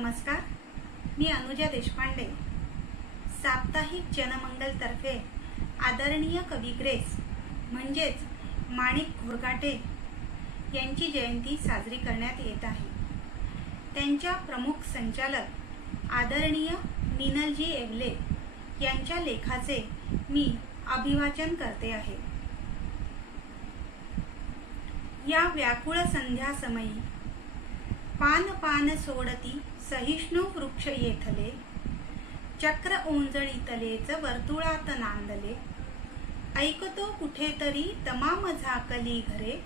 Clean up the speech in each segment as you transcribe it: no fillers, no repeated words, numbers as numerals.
नमस्कार, मी अनुजा देशपांडे. साप्ताहिक जनमंगल तर्फे आदरणीय कवी ग्रेस म्हणजेच माणिक घोरघाटे यांची जयंती साजरी करण्यात येत आहे. त्यांच्या प्रमुख संचालक आदरणीय मिनलजी येवले यांच्या लेखाचे मी अभिवाचन करते आहे. या व्याकुळ संध्या समयी पान पान सोडती सहिष्णू वृक्ष येथले, चक्र ओंजळी तलेच वर्तुळात नांदले, ऐकतो कुठेतरी तमाम झाकली घरे,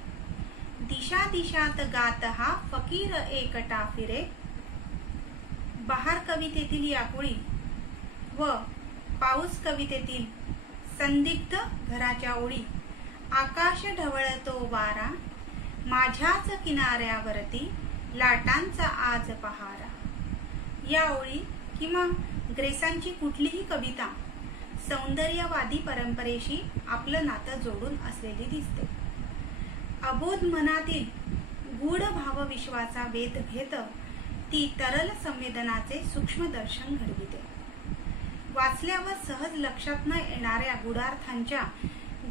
दिशा दिशात गात हा फकीर एकटा फिरे. बहार कवितेतील या कुळी व पाऊस कवितेतील संदिग्ध घराच्या ओळी, आकाश ढवळतो वारा, माझ्याच किनाऱ्यावरती लाटांचा आज पहारा. या ओळी किंवा ग्रेसांची कुठलीही कविता सौंदर्यवादी परंपरेशी आपलं नातं जोडून असलेली दिसते. अबोध मनातील गूढ भावविश्वाचा वेध घेत ती तरल संवेदनाचे सूक्ष्म दर्शन घडविते. वाचल्यावर सहज लक्षात न येणाऱ्या गूढार्थांच्या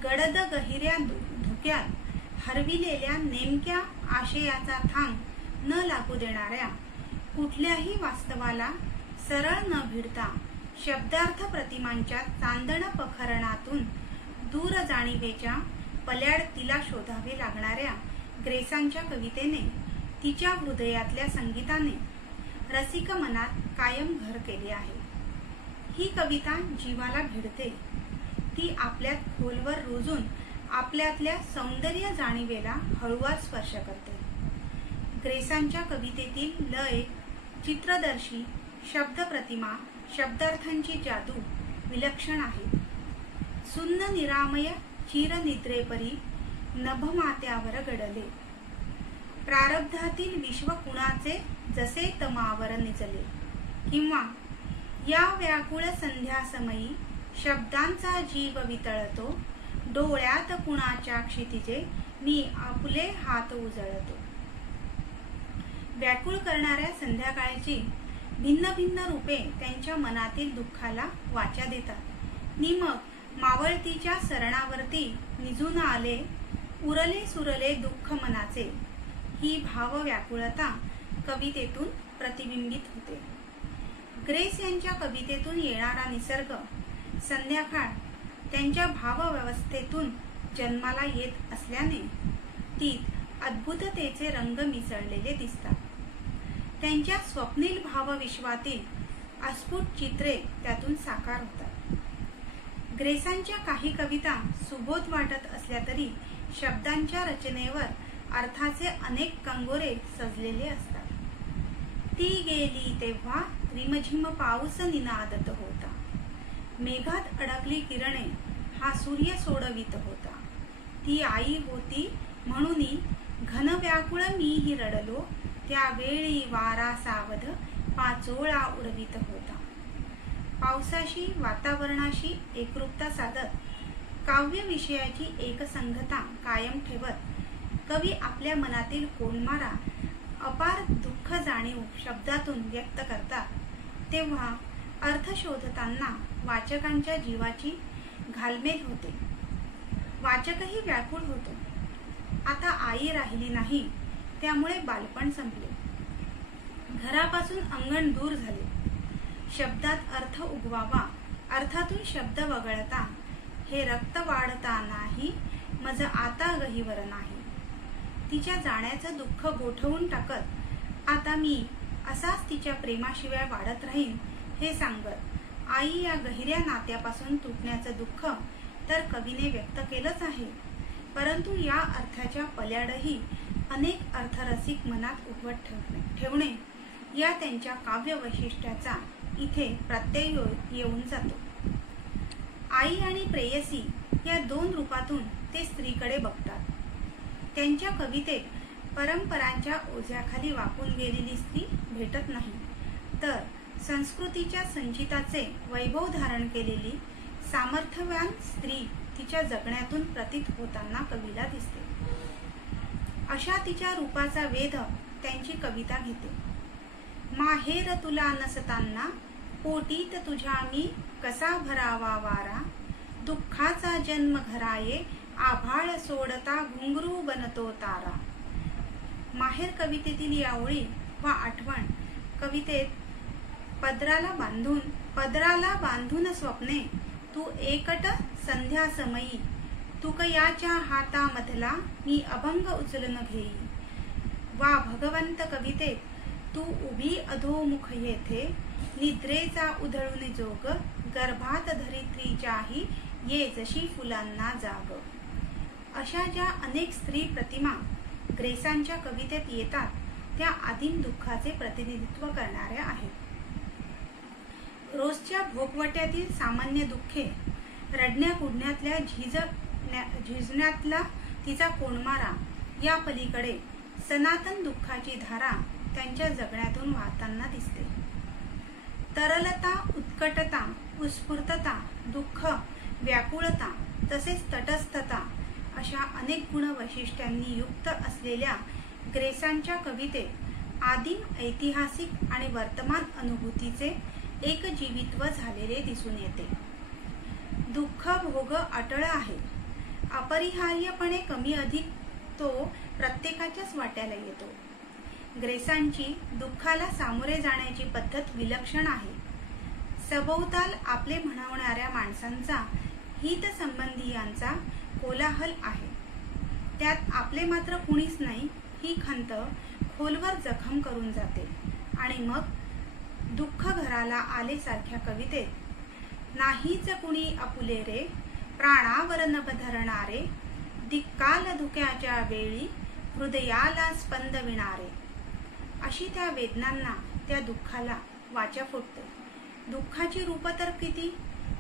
गडद गहिऱ्या धुक्यात हरविलेल्या नेमक्या आशयाचा थांब न लागू देणाऱ्या कुठल्याही वास्तवाला सरळ न भिडता शब्दार्थ प्रतिमांच्या चांदण पखरणातून दूर जाणीवेच्या पल्याड तिला शोधावे लागणाऱ्या ग्रेसांच्या कवितेने तिच्या हृदयातल्या संगीताने रसिक मनात कायम घर केले आहे. ही कविता जीवाला भिडते. ती आपल्यात खोलवर रुजून आपल्यातल्या सौंदर्य जाणीवेला हळूवार स्पर्श करते. ग्रेसांच्या कवितेतील लय, चित्रदर्शी, शब्द प्रतिमा, शब्दार्थांची जादू विलक्षण आहे. सुन्न निरामय चिरनिद्रेपरी नभमात्यावर गडले, प्रारब्धातील विश्व कुणाचे जसे तमावर निजले. किंवा या व्याकुळ संध्या समयी शब्दांचा जीव वितळतो, डोळ्यात कुणाच्या क्षितिजे मी आपले हात उजळतो. व्याकुळ करणाऱ्या संध्याकाळची भिन्न भिन्न रूपे त्यांच्या मनातील दुःखाला वाचा देतात. नि मग मावळतीच्या सरणावरती निजून आले उरले सुरले दुःख मनाचे. ही भाव व्याकुळता कवितेतून प्रतिबिंबित होते. ग्रेस यांच्या कवितेतून येणारा निसर्ग, संध्याकाळ त्यांच्या भावव्यवस्थेतून जन्माला येत असल्याने तीत अद्भुततेचे रंग मिसळलेले दिसतात. त्यांच्या स्वप्नील भावविश्वातील अस्फुट चित्रे त्यातून साकार होतात. ग्रेसांच्या काही कविता सुबोध वाटत असल्या तरी शब्दांच्या रचनेवर अर्थाचे अनेक कंगोरे सजलेले असतात. ती गेली तेव्हा रिमझिम पाऊस निनादत होता, मेघात अडकली किरणे हा सूर्य सोडवित होता. ती आई होती म्हणून घन व्याकुळ मीही रडलो, त्यावेळी वारा सावध पाचोळा उडवित होता. पावसाशी वातावरणाशी एकरूपता साधत काव्य विषयाची एकसंगता कायम ठेवत कवी आपल्या मनातील कोलमारा, अपार दुःख जाणीव शब्दातून व्यक्त करतात. तेव्हा अर्थ शोधताना वाचकांच्या जीवाची घालमेल होते. वाचकही व्याकुळ होतो. आता आई राहिली नाही, त्यामुळे बालपण संपले, घरापासून अंगण दूर झाले. शब्दात अर्थ उगवावा, अर्थातून शब्द वगळता, हे रक्त वाढता नाही मज आता गहिवर नाही. तिच्या जाण्याचं दुःख गोठवून टाकत आता मी असाच तिच्या प्रेमाशिवाय वाढत राहीन हे सांगत आई या गहिऱ्या नात्यापासून तुटण्याचं दुःख तर कवीने व्यक्त केलंच आहे. परंतु या अर्थाच्या पल्याडही अनेक अर्थरसिक मनात उगवत ठेवणे या त्यांच्या काव्य वैशिष्ट्याचा इथे प्रत्यय येऊन जातो. आई आणि प्रेयसी या दोन रूपातून ते स्त्रीकडे बघतात. त्यांच्या कवितेत परंपरांच्या ओझ्याखाली वाकून गेलेली स्त्री भेटत नाही, तर संस्कृतीच्या संचिताचे वैभव धारण केलेली सामर्थ्यवान स्त्री तिच्या जगण्यातून प्रतीत होताना कवीला दिसते. अशा तिच्या रूपाचा वेध त्यांची कविता घेते. माहेर तुला नसताना पोटीत तुझ्या मी कसा भरावा वारा, दुःखाचा जन्म घराये आभाळ सोडता घुंगरू बनतो तारा. माहेर कवितेतील या ओळी व आठवण कवितेत पदराला बांधून स्वप्ने तू एकट संध्या समयी, तुकयाच्या हातामधला मी अभंग उचलून घेई. वा भगवंत कवितेत तू उभी अधोमुख येथे, निद्रेचा उधळून जोग, गर्भात धरित्रीच्याही ये जशी फुलांना जाग. अशा ज्या अनेक स्त्री प्रतिमा ग्रेसांच्या कवितेत येतात त्या आदिम दुःखाचे प्रतिनिधित्व करणाऱ्या आहेत. रोजच्या भोगवट्यातील सामान्य दुःखे, रडण्या कुडण्यातल्या झिजण्यातला तिचा कोंडमारा, या पलीकडे सनातन दुःखाची धारा त्यांच्या जगण्यातून वाहताना दिसते. तरलता, उत्कटता, उत्स्फूर्तता, दुःख, व्याकुळता तसेच तटस्थता अशा अनेक गुण वैशिष्ट्यांनी युक्त असलेल्या ग्रेसांच्या कवितेत आदिम ऐतिहासिक आणि वर्तमान अनुभूतीचे एक जीवित्व झालेले दिसून येते. दुःख भोग अटळ आहे, अपरिहार्यपणे कमी अधिक तो प्रत्येकाच्याच वाट्याला येतो. ग्रेसांची दुःखाला सामोरे जाण्याची पद्धत विलक्षण आहे. सभोवताल आपले म्हणवणाऱ्या माणसांचा, हितसंबंधीयांचा कोलाहल आहे. त्यात आपले मात्र कुणीच नाही ही खंत खोलवर जखम करून जाते. आणि मग दुःख घराला आले सारख्या कवितेत, नाहीच कुणी आपुले रे, प्राणावर नभ धरणारे, दिक्काल धुक्याच्या वेळी हृदयाला स्पंदविणारे, अशी त्या वेदनांना, त्या दुःखाला वाचा फुटते. दुःखाची रूप तर किती,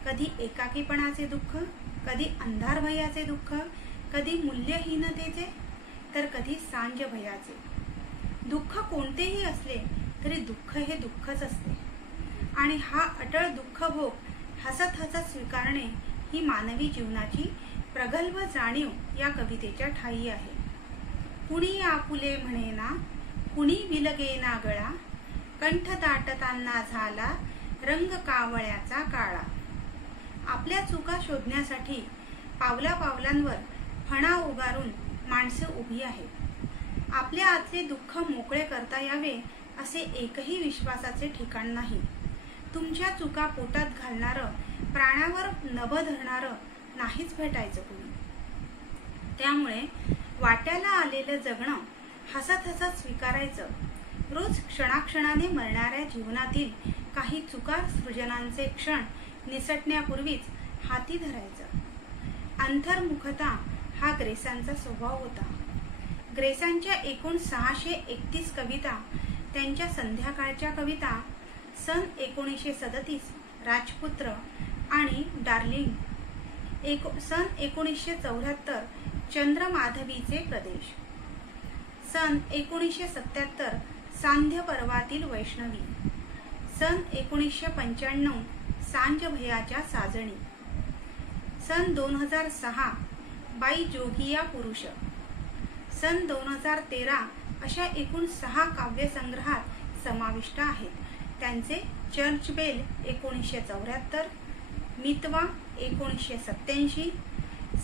कधी एकाकीपणाचे दुःख, कधी अंधार भयाचे दुःख, कधी मूल्यहीनतेचे, तर कधी सांज भयाचे. दुःख कोणतेही असले तरी दुःख हे दुःखच असते. आणि हा अटळ दुःख भोग हसत हसत स्वीकारणे ही मानवी जीवनाची प्रगल्भ जाणीव या कवितेच्या ठायी आहे. कुणी आपुले म्हणेना, कुणी विलगेना गळा, कंठ दाटताना झाला रंग कावळ्याचा काळा. आपल्या चुका शोधण्यासाठी पावला पावलांवर फणा उगारून माणसं उभी आहेत. आपल्या आतले दुःख मोकळे करता यावे असे एकही विश्वासाचे ठिकाण नाही. तुमच्या चुका पोटात घालणारं, प्राणावर नभ धरणारं नाहीच भेटायचं कुणी. त्यामुळे वाट्याला आलेलं जगणं हसत हसत स्वीकारायचं. रोज क्षणाक्षणाने मरणाऱ्या जीवनातील काही चुकार सृजनांचे क्षण निसटण्यापूर्वीच हाती धरायचं. अंतर्मुखता हा ग्रेसांचा स्वभाव होता. ग्रेसांच्या एकूण 631 कविता, त्यांच्या संध्याकाळच्या कविता, सन 1937 राजपुत्र आणि डार्लिंग, सन 1974 चंद्रमाधवीचे प्रदेश, सन 1977 सांध्य पर्वातील वैष्णवी, सन 1995 सांज भयाच्या साजणी, सन 2006 बाई जोगिया पुरुष, सन 2013 अशा एकूण 6 काव्यसंग्रहात समाविष्ट आहेत. त्यांचे चर्च बेल 1974, मितवा 1987,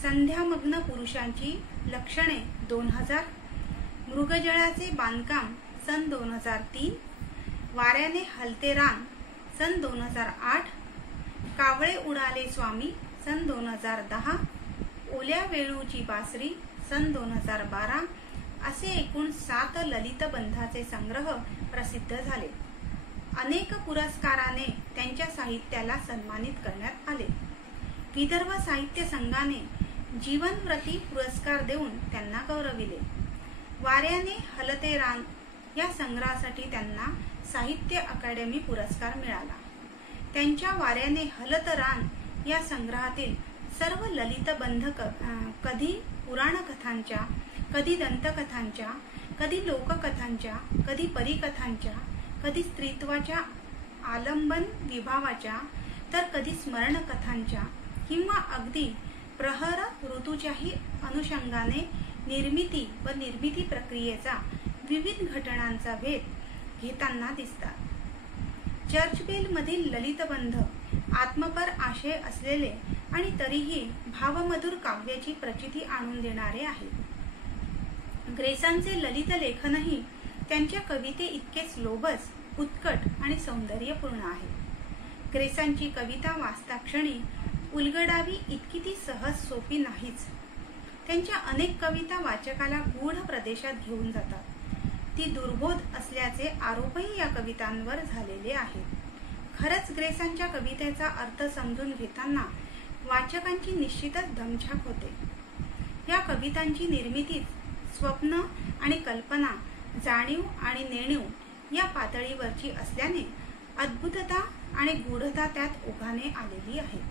संध्यामग्न पुरुषांची लक्षणे 2000, मृगजळाचे बांधकाम सन 2003, वाऱ्याने हलते रान सन 2008, कावळे उडाले स्वामी सन 2010, ओल्या वेळूची बासरी सन 2012 असे एकूण 7 ललितबंधाचे संग्रह प्रसिद्ध झाले. अनेक पुरस्काराने त्यांच्या साहित्याला सन्मानित करण्यात आले. विदर्भ साहित्य संघाने जीवनव्रती पुरस्कार देऊन त्यांना गौरविले. वाऱ्याने हलते रान या संग्रहासाठी त्यांना साहित्य अकादमी पुरस्कार मिळाला. त्यांच्या वाऱ्याने हलत रान या संग्रहातील सर्व ललितबंध कधी पुराणकथांच्या, कधी दंतकथांच्या, कधी लोककथांच्या, कधी परिकथांच्या, कधी स्त्रीत्वाच्या आलंबन विभावाच्या, तर कधी स्मरणकथांच्या किंवा अगदी प्रहर ऋतूच्याही अनुषंगाने निर्मिती व निर्मिती प्रक्रियेचा विविध घटनांचा भेद घेताना दिसतात. चर्चबेलमधील ललितबंध आत्मपर आशय असलेले आणि तरीही भावमधुर काव्याची प्रचिती आणून देणारे आहे. ग्रेसांचे ललित लेखनही त्यांच्या कविते इतकेच लोभस, उत्कट आणि सौंदर्यपूर्ण आहे. ग्रेसांची कविता वाचताक्षणी उलगडावी इतकी ती सहज सोपी नाहीच. त्यांच्या अनेक कविता वाचकाला गूढ प्रदेशात घेऊन जातात. ती दुर्बोध असल्याचे आरोपही या कवितांवर झालेले आहेत. खरंच ग्रेसांच्या कवितेचा अर्थ समजून घेताना वाचकांची निश्चितच दमछाक होते. या कवितांची निर्मिती स्वप्न आणि कल्पना, जाणीव आणि नेणीव या पातळीवरची असल्याने अद्भुतता आणि गूढता त्यात ओघाने आलेली आहे.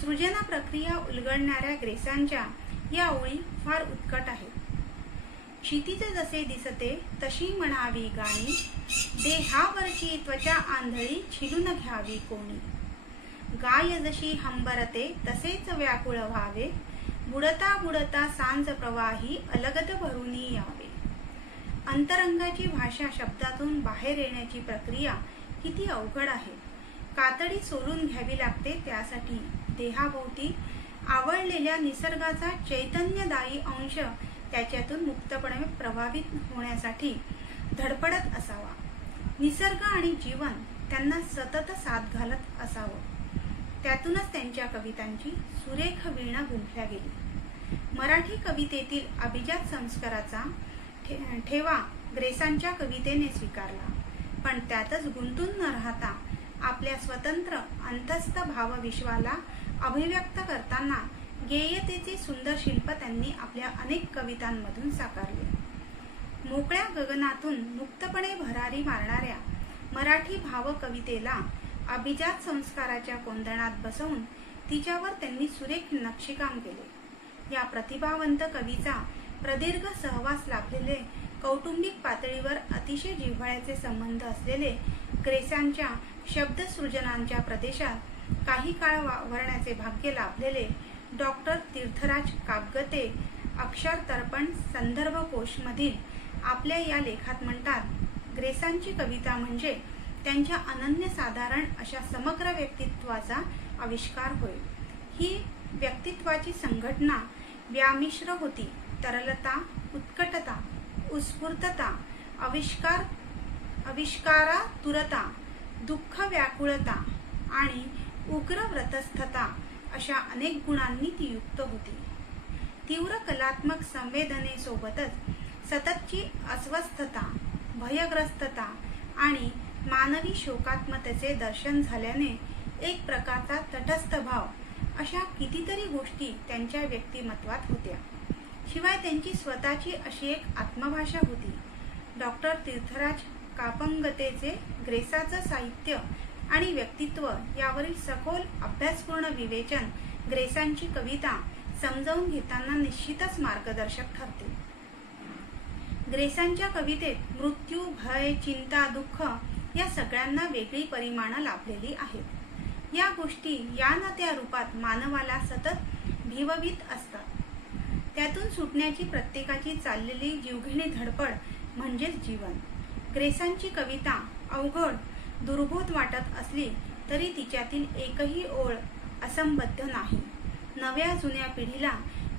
सृजना प्रक्रिया उलगडणाऱ्या ग्रेसांच्या या ओळी फार उत्कट आहेत. क्षितिज जसे दिसते तशी म्हणावी गाणी, देहावरची त्वचा आंधळी छिलून घ्यावी कोणी. गाय जशी हंबरते तसेच व्याकुळ व्हावे, बुडता बुडता सांज प्रवाही अलगद भरून यावे. अंतरंगाची भाषा शब्दातून बाहेर येण्याची प्रक्रिया किती अवघड आहे. कातडी सोलून घ्यावी लागते. त्यासाठी देहाभोवती आवळलेल्या निसर्गाचा चैतन्यदायी अंश त्याच्यातून मुक्तपणे प्रभावित होण्यासाठी धडपडत असावा. निसर्ग आणि जीवन त्यांना सतत साथ घालत असावं. त्यातूनच त्यांच्या कवितांची सुरेख वीणा गुंफल्या गेली. मराठी कवितेतील अभिजात संस्काराचा ठेवा ग्रेसांच्या कवितेने स्वीकारला, पण त्यातच गुंतून न राहता आपल्या स्वतंत्र अंतस्थ भावविश्वाला अभिव्यक्त करताना गेयतेचे सुंदर शिल्प त्यांनी आपल्या अनेक कवितांमधून साकारले. मोकळ्या गगनातून मुक्तपणे भरारी मारणाऱ्या मराठी भावकवितेला अभिजात संस्काराच्या कोंदणात बसवून तिच्यावर त्यांनी सुरेख नक्षीकाम केले. या प्रतिभावंत कवीचा प्रदीर्घ सहवास लाभलेले, कौटुंबिक पातळीवर अतिशय जिव्हाळ्याचे संबंध असलेले ग्रेसांच्या शब्दसृजनांच्या प्रदेशात काही काळ वावरण्याचे भाग्य लाभलेले डॉक्टर तीर्थराज कापगते अक्षर तर्पण संदर्भ कोशमधील आपल्या या लेखात म्हणतात, ग्रेसांची कविता म्हणजे त्यांच्या अनन्यसाधारण अशा समग्र व्यक्तित्वाचा आविष्कार होय. ही व्यक्तित्वाची संघटना व्यामिश्र होती. तरलता, उत्कटता, उत्स्फूर्तता, आविष्कारातुरता, दुःख व्याकुळता आणि उग्र व्रतस्थता अशा अनेक गुणांनी ती युक्त होती. तीव्र कलात्मक संवेदनेसोबतच सततची अस्वस्थता, भयग्रस्तता आणि मानवी शोकात्मतेचे दर्शन झाल्याने एक प्रकारचा तटस्थ भाव अशा कितीतरी गोष्टी त्यांच्या व्यक्तिमत्वात होत्या. शिवाय त्यांची स्वतःची अशी एक आत्मभाषा होती. डॉक्टर तीर्थराज कापंगतेचे ग्रेसाचं साहित्य आणि व्यक्तित्व यावरील सखोल अभ्यासपूर्ण विवेचन ग्रेसांची कविता समजावून घेताना निश्चितच मार्गदर्शक ठरते. ग्रेसांच्या कवितेत मृत्यू, भय, चिंता, दुःख या सगळ्यांना वेगळी परिमाणं लाभलेली आहेत. या गोष्टी या ना त्या रूपात मानवाला सतत भिववीत असतात. त्यातून सुटण्याची प्रत्येकाची चाललेली जीवघेणी धडपड म्हणजेच जीवन. ग्रेसांची कविता अवघड, दुर्बोध वाटत असली तरी तिच्यातील एकही ओळ असंबद्ध नाही. नव्या जुन्या पिढीला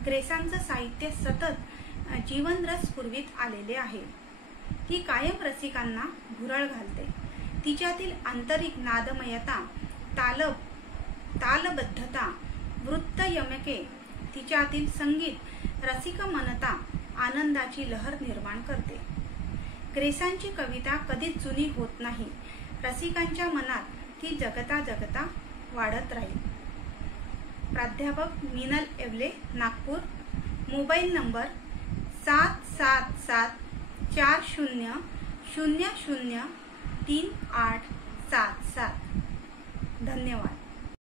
ग्रेसांचं साहित्य सतत जीवनरस पुरवीत आलेले आहे. ती कायम रसिकांना भुरळ घालते. तिच्यातील आंतरिक नादमयता, तालबद्धता, वृत्तयमके, तिच्यातील संगीत रसिकमनता आनंदाची लहर निर्माण करते. ग्रेसांची कविता कधीच जुनी होत नाही. रसिकांच्या मनात ती जगता जगता वाढत राहील. प्राध्यापक मीनल येवले, नागपूर. Mobile number 7774003877. धन्यवाद.